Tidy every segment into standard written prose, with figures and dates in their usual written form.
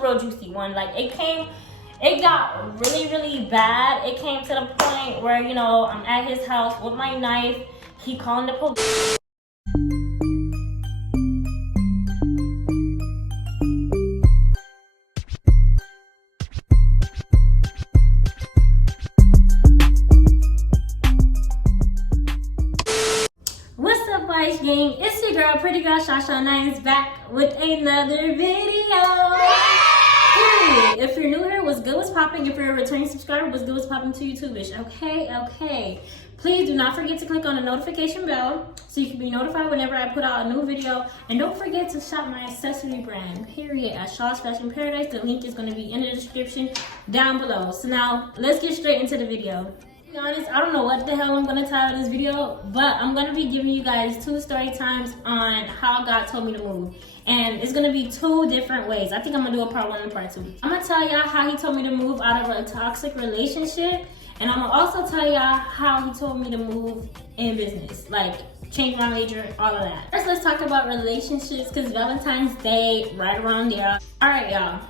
real juicy one. Like it got really bad. It came to the point where, you know, I'm at his house with my knife. He calling the police. What's up, Vice Gang? It's your girl, Pretty Girl Shasha Nines, back with another video. Hey, if you're new here, what's good, what's popping? If you're a returning subscriber, what's good, what's popping to YouTube-ish? Okay. Please do not forget to click on the notification bell so you can be notified whenever I put out a new video. And don't forget to shop my accessory brand, period, at Shaw's Fashion Paradise. The link is going to be in the description down below. So now, let's get straight into the video. To be honest, I don't know what the hell I'm going to title this video, but I'm going to be giving you guys 2 story times on how God told me to move. And it's going to be 2 different ways. I think I'm going to do a part 1 and part 2. I'm going to tell y'all how he told me to move out of a toxic relationship. And I'm going to also tell y'all how he told me to move in business. Like, change my major, all of that. First, let's talk about relationships, because Valentine's Day, right around there. Alright, y'all.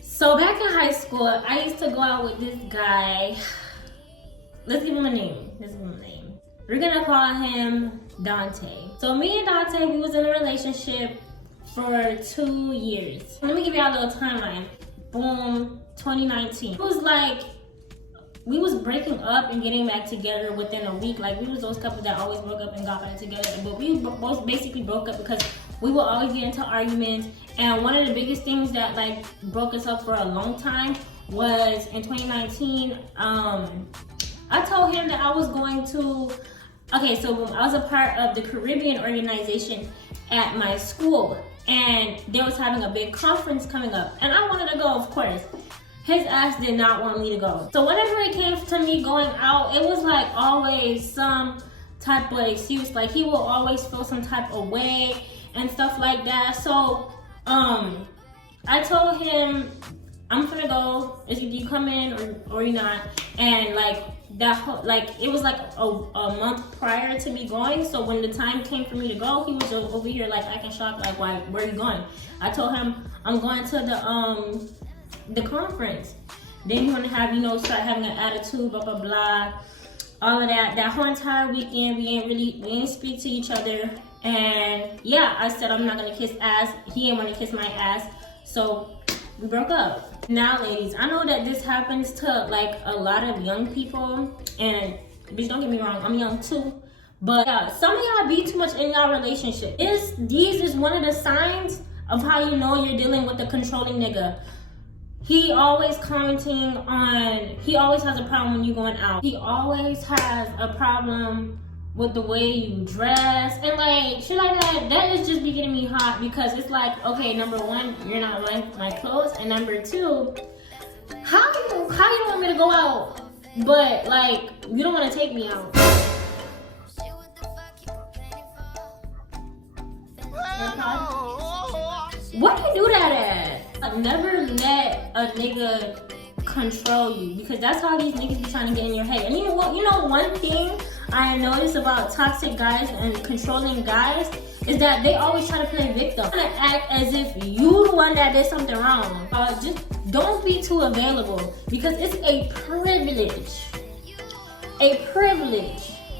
So back in high school, I used to go out with this guy. Let's give him a name. We're gonna call him Dante. So me and Dante, we was in a relationship for 2 years. Let me give y'all a little timeline. Boom, 2019. It was like, we was breaking up and getting back together within a week. Like, we was those couples that always broke up and got back together. But we both basically broke up because we would always get into arguments. And one of the biggest things that like broke us up for a long time was in 2019, I told him that I was going to, okay, so I was a part of the Caribbean organization at my school. And they was having a big conference coming up. And I wanted to go, of course. His ass did not want me to go. So whenever it came to me going out, it was like always some type of excuse. Like, he will always feel some type of way and stuff like that. So I told him, I'm gonna go, if you come in or you're not. And like that whole, like, it was like a month prior to me going. So when the time came for me to go, he was over here like acting shocked, like, why, where are you going? I told him I'm going to the conference. Then you want to have, you know, start having an attitude, blah blah blah, all of that. That whole entire weekend we ain't speak to each other. And yeah, I said I'm not gonna kiss ass. He didn't want to kiss my ass, so we broke up. Now, ladies, I know that this happens to like a lot of young people, and bitch, don't get me wrong, I'm young too. But yeah, some of y'all be too much in y'all relationship. These is one of the signs of how you know you're dealing with a controlling nigga. He always commenting on, he always has a problem when you going out. He always has a problem with the way you dress and like shit like that. That is just be getting me hot, because it's like, okay, number 1, you're not wearing my clothes, and number 2, how you don't want me to go out, but like you don't want to take me out. What do you do that at? Never let a nigga control you, because that's how these niggas be trying to get in your head. And you know what? You know, one thing I noticed about toxic guys and controlling guys is that they always try to play victim. They act as if you the one that did something wrong. Just don't be too available, because it's a privilege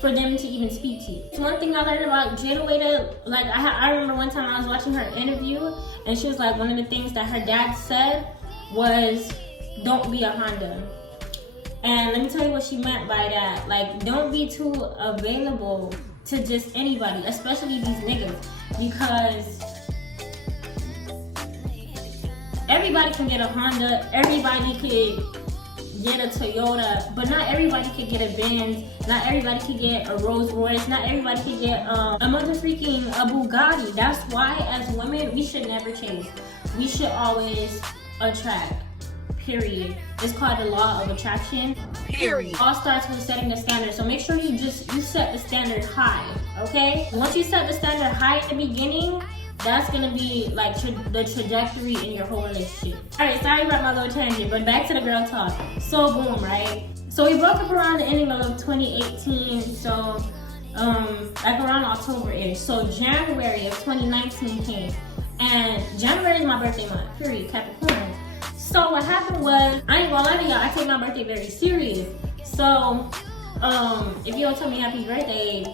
for them to even speak to you. One thing I learned about Jada Waiter, like I remember one time I was watching her interview, and she was like, one of the things that her dad said was, don't be a Honda. And let me tell you what she meant by that. Like, don't be too available to just anybody, especially these niggas, because everybody can get a Honda, everybody could get a Toyota, but not everybody could get a Benz, not everybody could get a Rolls Royce, not everybody could get a motherfucking Bugatti. That's why as women, we should never chase. We should always attract. Period. It's called the law of attraction. Period. All starts with setting the standard. So make sure you set the standard high, okay? Once you set the standard high in the beginning, that's gonna be like the trajectory in your whole relationship. All right, sorry about my little tangent, but back to the girl talk. So boom, right? So we broke up around the ending of 2018. So like around October-ish. So January of 2019 came. And January is my birthday month, period, Capricorn. So what happened was, I ain't gonna lie to y'all, I take my birthday very serious. So, if you don't tell me happy birthday,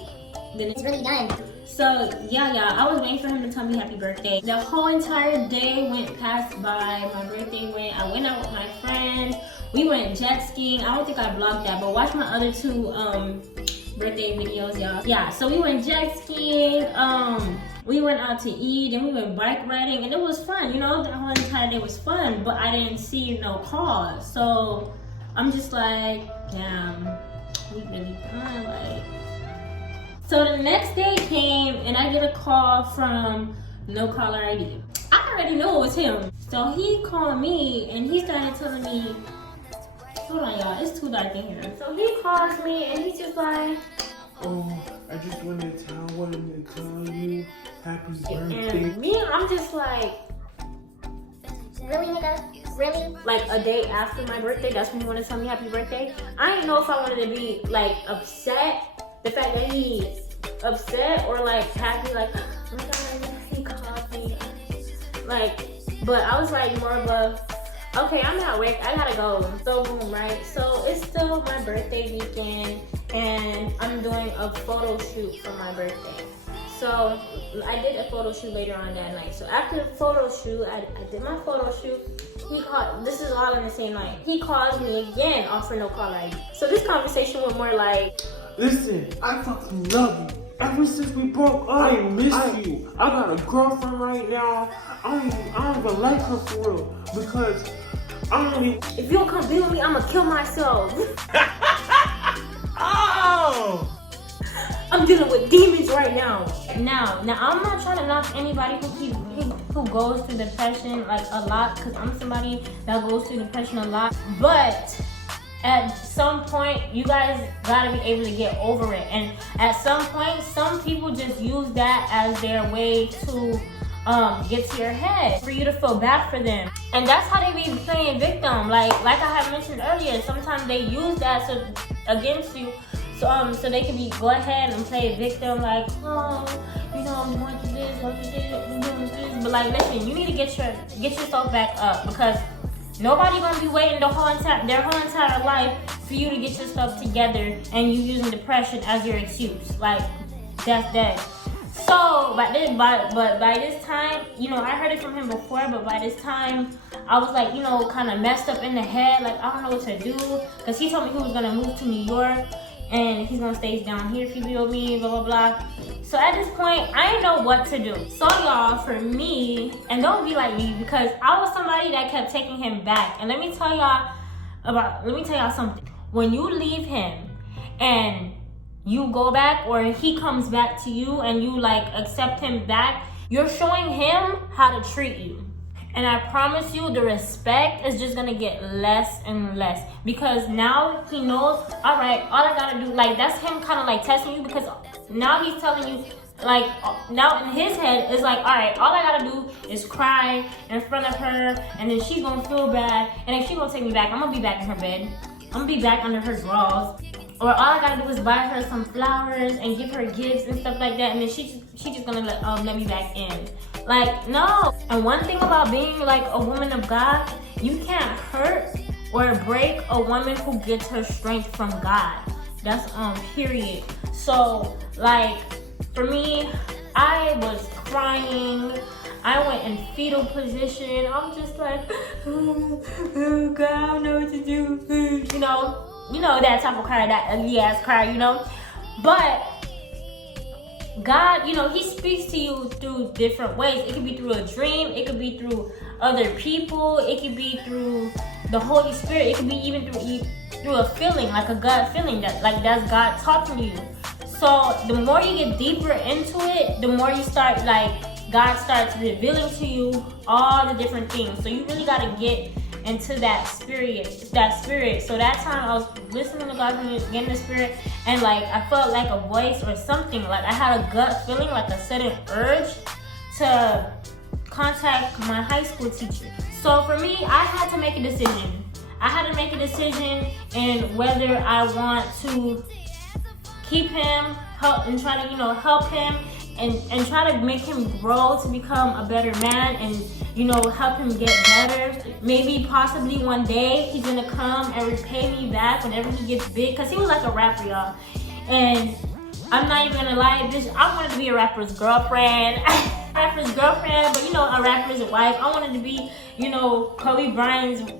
then it's really done. So yeah, I was waiting for him to tell me happy birthday. The whole entire day went past by. My birthday went. I went out with my friends. We went jet skiing. I don't think I vlogged that, but watch my other two birthday videos, y'all. Yeah, so we went jet skiing. We went out to eat, and we went bike riding, and it was fun. You know, the whole entire day was fun, but I didn't see no calls. So I'm just like, damn, we really done, like. So the next day came and I get a call from no caller ID. I already knew it was him. So he called me and he started telling me, hold on y'all, it's too dark in here. So he calls me and he's just like, oh, I just wanted to call you happy birthday. And me, I'm just like, really nigga? Really? Like a day after my birthday, that's when you want to tell me happy birthday? I didn't know if I wanted to be like upset. The fact that he's upset or like happy, like, oh my god, he called me. Like, but I was like more of a, okay, I'm at work, I gotta go. So boom, right? So it's still my birthday weekend and I'm doing a photo shoot for my birthday. So I did a photo shoot later on that night. So after the photo shoot, I did my photo shoot. He called, this is all in the same night. He calls me again, offering no call ID. So this conversation went more like, listen, I fucking love you. Ever since we broke up, I miss you. I got a girlfriend right now. I don't even like her for real because I don't even. If you don't come be with me, I'ma kill myself. Oh! I'm dealing with demons right now. Now I'm not trying to knock anybody who goes through depression like a lot, because I'm somebody that goes through depression a lot. But at some point, you guys gotta be able to get over it. And at some point, some people just use that as their way to get to your head, for you to feel bad for them. And that's how they be playing victim. Like I had mentioned earlier, sometimes they use that against you. So they can go ahead and play victim, like, oh, you know, I'm going through this, going through this. But like, listen, you need to get yourself back up, because nobody gonna be waiting their whole entire life for you to get yourself together, and you using depression as your excuse. Like, that's dead. So by this time, you know, I heard it from him before, but by this time, I was like, you know, kind of messed up in the head. Like, I don't know what to do, because he told me he was gonna move to New York and he's gonna stay down here if you be with me, blah blah blah. So at this point, I didn't know what to do. So y'all, for me, and don't be like me, because I was somebody that kept taking him back. And let me tell y'all something. When you leave him and you go back, or he comes back to you and you like accept him back, you're showing him how to treat you. And I promise you, the respect is just gonna get less and less, because now he knows, all right, all I gotta do, like, that's him kind of like testing you, because now he's telling you, like, now in his head, it's like, all right, all I gotta do is cry in front of her, and then she's gonna feel bad, and if she's gonna take me back, I'm gonna be back in her bed. I'm gonna be back under her drawers. Or all I gotta do is buy her some flowers and give her gifts and stuff like that, and then she just gonna let me back in. Like, no. And one thing about being like a woman of God, you can't hurt or break a woman who gets her strength from God. That's period. So like, for me, I was crying. I went in fetal position. I'm just like, oh God, I don't know what to do. You know that type of cry, that ugly ass cry, you know. But God, you know, he speaks to you through different ways. It could be through a dream. It could be through other people. It could be through the Holy Spirit. It could be even through a feeling, like a gut feeling, that's God talking to you. So the more you get deeper into it, the more you start, like, God starts revealing to you all the different things. So you really got to get into that spirit. So that time I was listening to God, getting the spirit, and like I felt like a voice or something. Like I had a gut feeling, like a sudden urge to contact my high school teacher. So for me, I had to make a decision. In whether I want to keep him, help, and try to, you know, help him and try to make him grow to become a better man, and you know, help him get better. Maybe possibly one day he's gonna come and repay me back whenever he gets big, because he was like a rapper, y'all. And I'm not even gonna lie, bitch, I wanted to be a rapper's girlfriend. Rapper's girlfriend, but you know, a rapper's wife. I wanted to be, you know, Kobe Bryant's,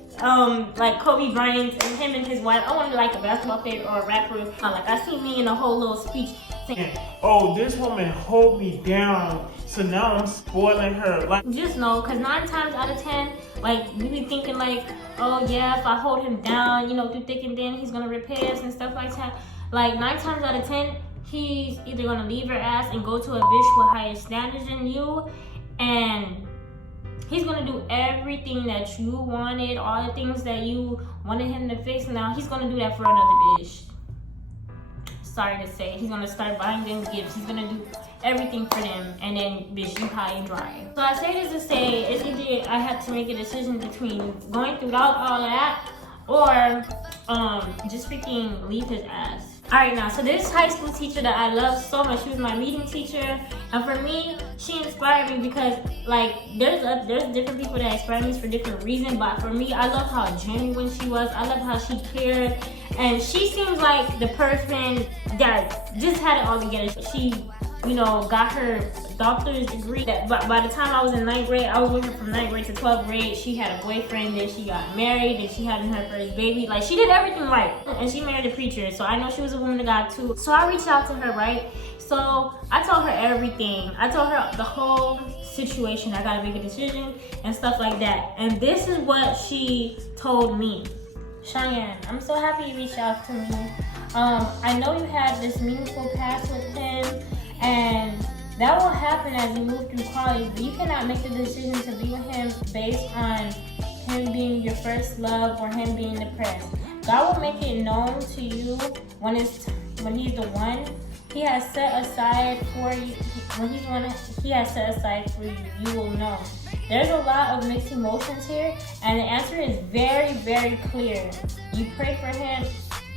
like Kobe Bryant and him and his wife. I wanted like a basketball player or a rapper. Like I see me in a whole little speech saying, oh, this woman hold me down, so now I'm spoiling her. Like, just know, cause 9 times out of 10, like we be thinking like, oh yeah, if I hold him down, you know, through thick and thin, he's gonna repay us and stuff like that. Like 9 times out of 10. He's either gonna leave your ass and go to a bitch with higher standards than you, and he's gonna do everything that you wanted, all the things that you wanted him to fix. Now he's gonna do that for another bitch. Sorry to say, he's gonna start buying them gifts. He's gonna do everything for them, and then bitch, you high and dry. So I say this to say, it's either I have to make a decision between going through all of that, or just freaking leave his ass. Alright, now, so this high school teacher that I love so much, she was my reading teacher, and for me, she inspired me because, like, there's different people that inspire me for different reasons, but for me, I love how genuine she was, I love how she cared, and she seems like the person that just had it all together. She, you know, got her doctor's degree. That by the time I was in 9th grade, I was with her from 9th grade to 12th grade. She had a boyfriend, then she got married, then she had her first baby. Like, she did everything right. And she married a preacher, so I know she was a woman of God too. So I reached out to her, right? So I told her everything. I told her the whole situation. I gotta make a decision and stuff like that. And this is what she told me. Cheyenne, I'm so happy you reached out to me. I know you had this meaningful past with him, and that will happen as you move through college, but you cannot make the decision to be with him based on him being your first love or him being depressed. God will make it known to you when he's the one. He has set aside for you. When he's one he has set aside for you, you will know. There's a lot of mixed emotions here, and the answer is very, very clear. You pray for him.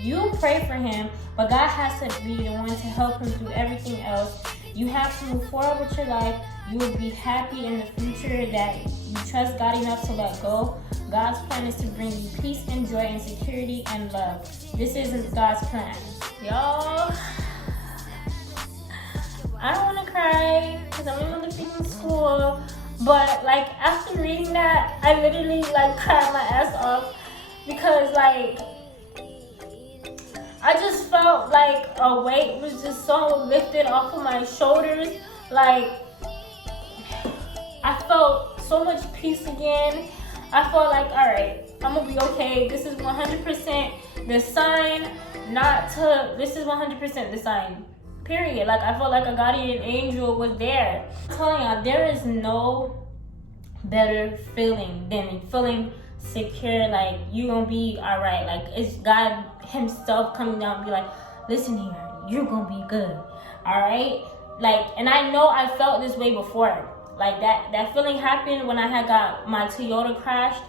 You pray for him, but God has to be the one to help him through everything else. You have to move forward with your life. You will be happy in the future that you trust God enough to let go. God's plan is to bring you peace and joy and security and love. This isn't God's plan. Y'all, I don't want to cry because I'm in another freaking school. But like after reading that, I literally like cried my ass off because like I just felt like a weight was just so lifted off of my shoulders. Like I felt so much peace again. I felt like, all right, I'm gonna be okay. This is 100% the sign. This is 100% the sign. Period. Like I felt like a guardian angel was there. I'm telling y'all, there is no better feeling than feeling secure, like you gonna be all right. Like it's God himself coming down and be like, listen here, you're gonna be good, all right? Like, and I know I felt this way before. Like that feeling happened when I had got my Toyota crashed.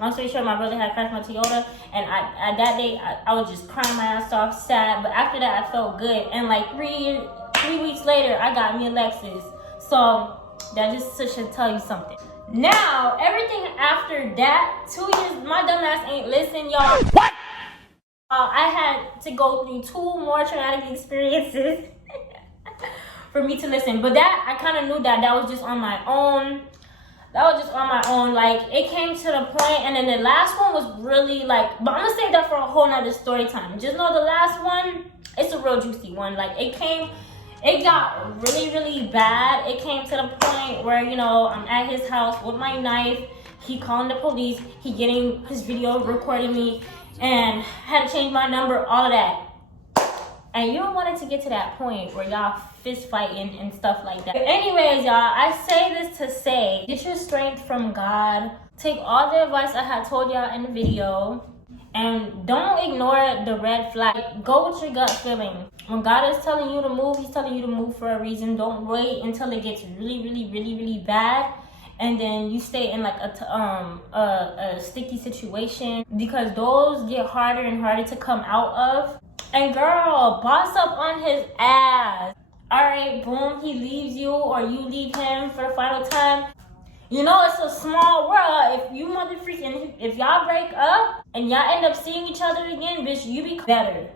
Long story short, my brother had crashed my Toyota, and at that day I was just crying my ass off, sad. But after that, I felt good. And like 3 weeks later, I got me a Lexus. So that just should tell you something. Now, everything after that, 2 years, my dumb ass ain't listen, y'all. What? I had to go through 2 more traumatic experiences for me to listen. But that, I kind of knew that was just on my own. Like, it came to the point, and then the last one was really like, but I'm gonna save that for a whole nother story time. Just know the last one, it's a real juicy one. Like, it got really, really bad. It came to the point where, you know, I'm at his house with my knife. He calling the police. He getting his video recording me, and had to change my number, all of that. And you don't want it to get to that point where y'all fist fighting and stuff like that. But anyways, y'all, I say this to say, get your strength from God. Take all the advice I had told y'all in the video, and don't ignore the red flag. Go with your gut feeling. When God is telling you to move, he's telling you to move for a reason. Don't wait until it gets really, really, really, really bad, and then you stay in like a sticky situation, because those get harder and harder to come out of. And girl, boss up on his ass. Alright, boom, he leaves you or you leave him for the final time. You know it's a small world. If you motherfucking, if y'all break up and y'all end up seeing each other again, bitch, you be better.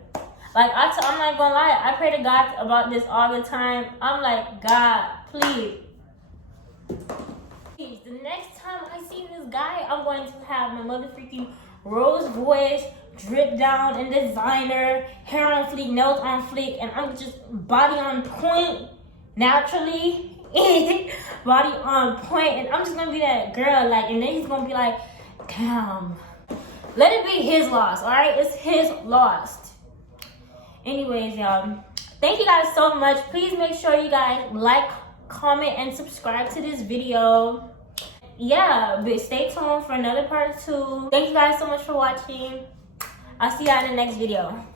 Like, I'm not gonna lie, I pray to God about this all the time. I'm like, God, please. The next time I see this guy, I'm going to have my motherfucking rose voice, drip down in designer, hair on fleek, nails on fleek, and I'm just body on point, naturally. Body on point, and I'm just gonna be that girl, like, and then he's gonna be like, damn. Let it be his loss, alright? It's his loss. Anyways, y'all, thank you guys so much. Please make sure you guys like, comment, and subscribe to this video. Yeah, but stay tuned for another part 2. Thank you guys so much for watching. I'll see y'all in the next video.